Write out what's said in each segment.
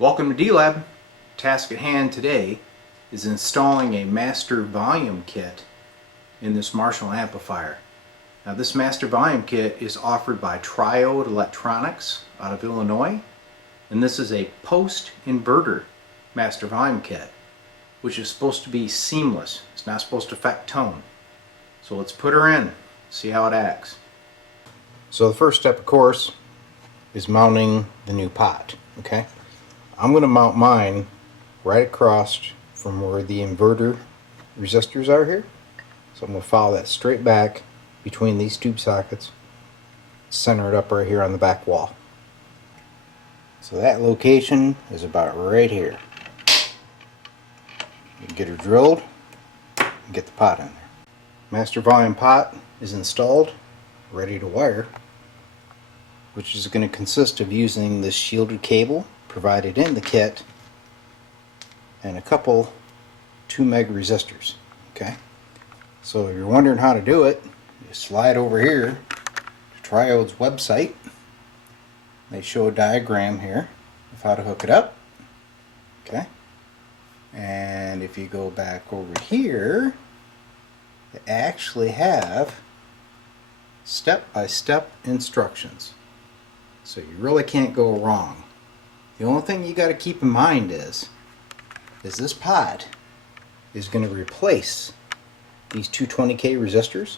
Welcome to D-Lab. Task at hand today is installing a master volume kit in this Marshall amplifier. Now this master volume kit is offered by Triode Electronics out of Illinois, and this is a post-inverter master volume kit, which is supposed to be seamless. It's not supposed to affect tone. So let's put her in, see how it acts. So the first step, of course, is mounting the new pot. Okay, I'm going to mount mine right across from where the inverter resistors are here. So I'm going to follow that straight back between these tube sockets, center it up right here on the back wall. So that location is about right here. You get her drilled and get the pot in there. Master volume pot is installed, ready to wire, which is going to consist of using this shielded cable provided in the kit and a couple 2 meg resistors. Okay, so if you're wondering how to do it, you slide over here to Triode's website. They show a diagram here of how to hook it up. Okay, and if you go back over here, they actually have step-by-step instructions, so you really can't go wrong. The only thing you got to keep in mind is this pot is going to replace these 220K resistors,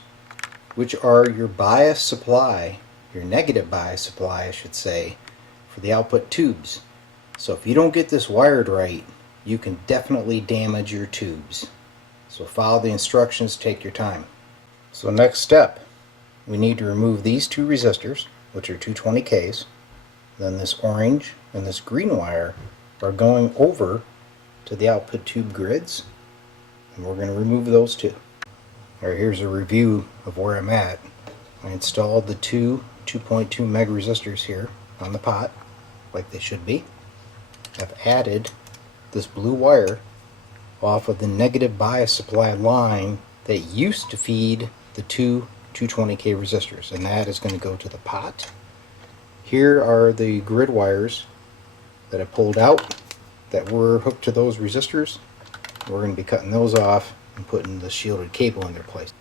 which are your bias supply, your negative bias supply I should say, for the output tubes. So if you don't get this wired right, you can definitely damage your tubes. So follow the instructions, take your time. So next step, we need to remove these 2 resistors, which are 220Ks. Then this orange and this green wire are going over to the output tube grids, and we're going to remove those too. Alright, here's a review of where I'm at. I installed the 2.2 meg resistors here on the pot, like they should be. I've added this blue wire off of the negative bias supply line that used to feed the 220K resistors, and that is going to go to the pot. Here are the grid wires that I pulled out that were hooked to those resistors. We're going to be cutting those off and putting the shielded cable in their place.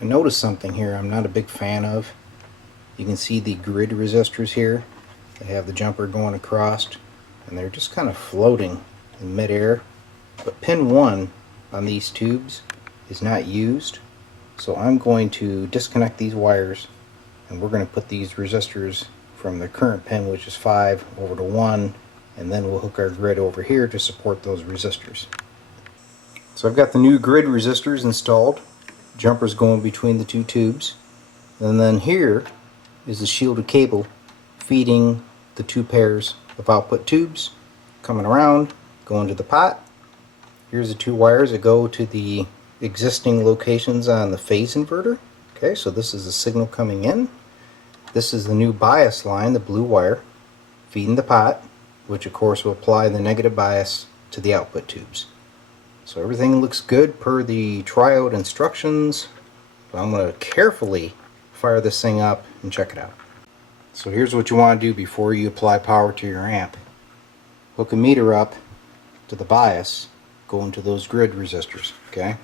I noticed something here I'm not a big fan of. You can see the grid resistors here. They have the jumper going across and they're just kind of floating in midair. But pin 1 on these tubes is not used, so I'm going to disconnect these wires and we're going to put these resistors from the current pin, which is 5, over to 1, and then we'll hook our grid over here to support those resistors. So I've got the new grid resistors installed. Jumper's going between the 2 tubes, and then here is the shielded cable feeding the 2 pairs of output tubes, coming around, going to the pot. Here's the 2 wires that go to the existing locations on the phase inverter. Okay, so this is the signal coming in. This is the new bias line, the blue wire, feeding the pot, which of course will apply the negative bias to the output tubes. So everything looks good per the Triode instructions. But I'm going to carefully fire this thing up and check it out. So here's what you want to do before you apply power to your amp. Hook a meter up to the bias, go into those grid resistors. Okay,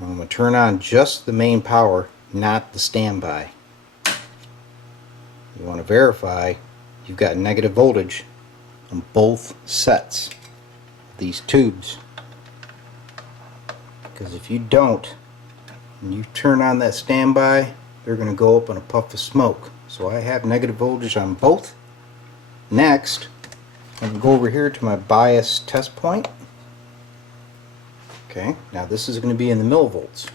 I'm going to turn on just the main power, not the standby. You want to verify you've got negative voltage on both sets of these tubes, because if you don't and you turn on that standby, they're going to go up in a puff of smoke. So I have negative voltage on both. Next, I'm going to go over here to my bias test point. Okay, now this is going to be in the millivolts,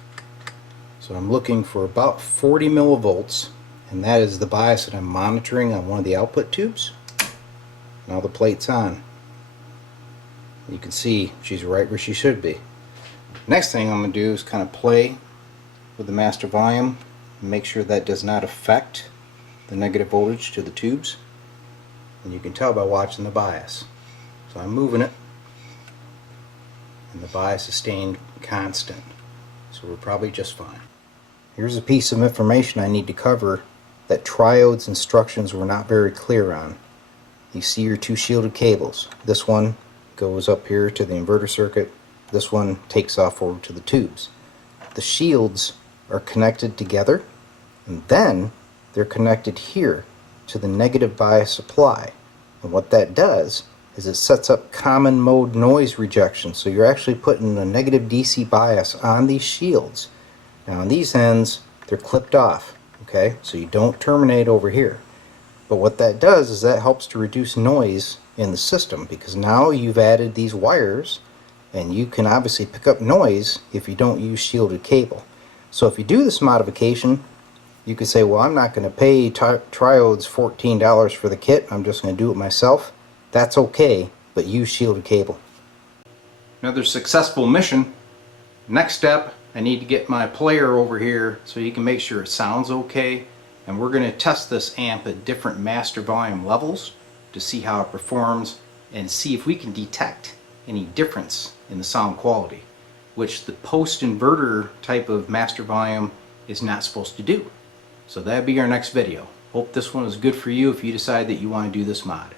so I'm looking for about 40 millivolts, and that is the bias that I'm monitoring on one of the output tubes. Now the plate's on. You can see she's right where she should be. Next thing I'm going to do is kind of play with the master volume and make sure that does not affect the negative voltage to the tubes. And you can tell by watching the bias. So I'm moving it, and the bias is staying constant. So we're probably just fine. Here's a piece of information I need to cover that Triode's instructions were not very clear on. you see your two shielded cables. This one goes up here to the inverter circuit. This one takes off over to the tubes. The shields are connected together, and then they're connected here to the negative bias supply. And what that does is it sets up common mode noise rejection. So you're actually putting a negative DC bias on these shields. Now on these ends, they're clipped off, okay? So you don't terminate over here. But what that does is that helps to reduce noise in the system, because now you've added these wires and you can obviously pick up noise if you don't use shielded cable. So if you do this modification, you could say, well, I'm not going to pay Triode's $14 for the kit, I'm just going to do it myself. That's okay, but use shielded cable. Another successful mission. Next step, I need to get my player over here so you can make sure it sounds okay. And we're going to test this amp at different master volume levels to see how it performs and see if we can detect any difference in the sound quality, which the post-inverter type of master volume is not supposed to do. So that'll be our next video. Hope this one is good for you if you decide that you want to do this mod.